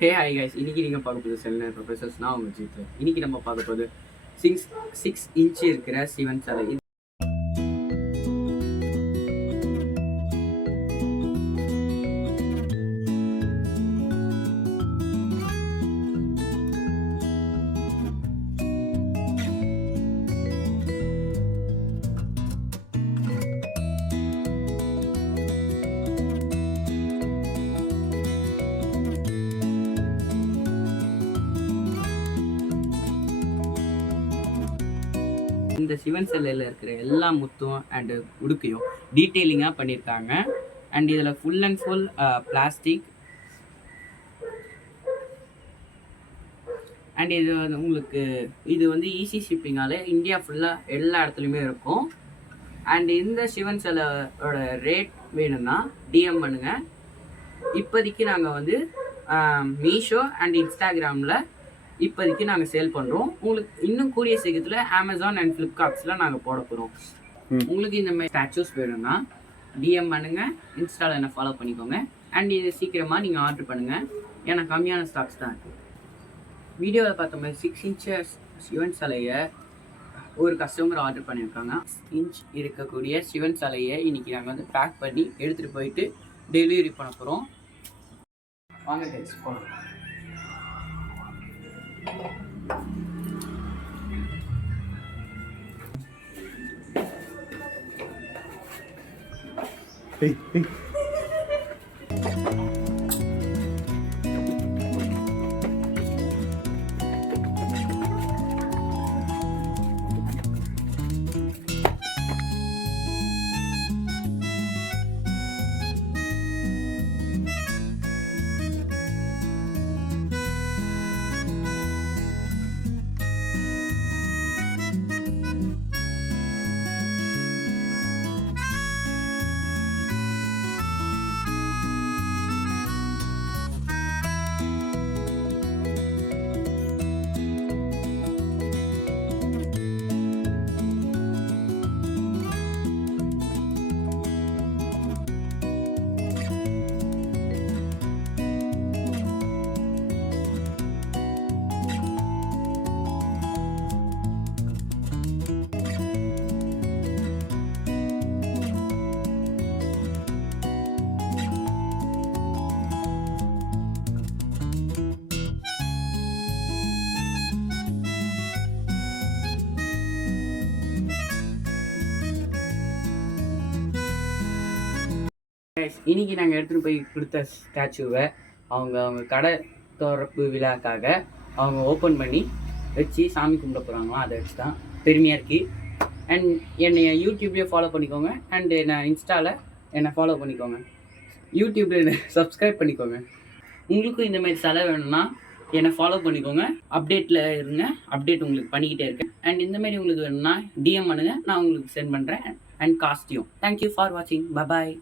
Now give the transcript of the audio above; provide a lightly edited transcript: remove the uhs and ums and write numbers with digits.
Hey hi guys, இன்னைக்கு நீங்கள் பார்க்க போகுது செல்லினர் ப்ரொஃபசர்ஸ். நான் உங்கள் ஜீத்து. இன்னைக்கு நம்ம பார்க்க போகுது 6 இன்ச்சு இருக்கிற சிவன் சிலை. இந்த சிவன் சிலையில் இருக்கிற எல்லா முத்தும் அண்டு உடுக்கையும் டீட்டெயிலிங்காக பண்ணியிருக்காங்க. அண்ட் இதில் full and full plastic. And இது வந்து உங்களுக்கு இது வந்து ஈஸி ஷிப்பிங்கால் இந்தியா ஃபுல்லாக எல்லா இடத்துலையுமே இருக்கும். அண்ட் இந்த சிவன் சிலையோட ரேட் வேணும்னா டிஎம் பண்ணுங்கள். இப்போதைக்கு நாங்கள் வந்து மீஷோ அண்ட் இன்ஸ்டாகிராமில் இப்போதைக்கு நாங்கள் சேல் பண்ணுறோம். உங்களுக்கு இன்னும் கூடிய சீக்கிரத்தில் அமேசான் அண்ட் ஃப்ளிப்கார்ட்ஸில் நாங்கள் போட போகிறோம். உங்களுக்கு இந்த மாதிரி ஸ்டாச்சூஸ் வேணும்னா டிஎம் பண்ணுங்கள், இன்ஸ்டாவில் என்ன ஃபாலோ பண்ணிக்கோங்க. அண்ட் இது சீக்கிரமாக நீங்கள் ஆர்டர் பண்ணுங்கள், ஏன்னா கம்மியான ஸ்டாக்ஸ் தான் இருக்குது. வீடியோவில் பார்த்த மாதிரி 6 இன்ச்சஸ் சிவன் சிலையை ஒரு கஸ்டமர் ஆர்டர் பண்ணியிருக்காங்க. 6 இன்ச் இருக்கக்கூடிய சிவன் சிலையை இன்றைக்கி நாங்கள் வந்து பேக் பண்ணி எடுத்துகிட்டு போயிட்டு டெலிவரி பண்ண போகிறோம். வாங்க கைஸ் போகலாம். Hey, hey. இன்னைக்கு நாங்கள் எடுத்துகிட்டு போய் கொடுத்த ஸ்டாச்சுவை அவங்க கடை திறப்பு விழாக்காக அவங்க ஓப்பன் பண்ணி வச்சு சாமி கும்பிட போகிறாங்களாம். அதை வச்சு தான் பெருமையாக இருக்குது. அண்ட் என்னை யூடியூப்லேயே ஃபாலோ பண்ணிக்கோங்க. அண்ட் என்னை இன்ஸ்டாவில் என்னை ஃபாலோ பண்ணிக்கோங்க. யூடியூப்பில் என்னை சப்ஸ்கிரைப் பண்ணிக்கோங்க. உங்களுக்கும் இந்தமாதிரி சிலை வேணும்னா என்னை ஃபாலோ பண்ணிக்கோங்க. அப்டேட்டில் இருங்க, அப்டேட் உங்களுக்கு பண்ணிக்கிட்டே இருக்கேன். அண்ட் இந்தமாரி உங்களுக்கு வேணும்னா டிஎம் பண்ணுங்கள், நான் உங்களுக்கு சென்ட் பண்ணுறேன். And costume. தேங்க்யூ ஃபார் வாட்சிங். Bye bye.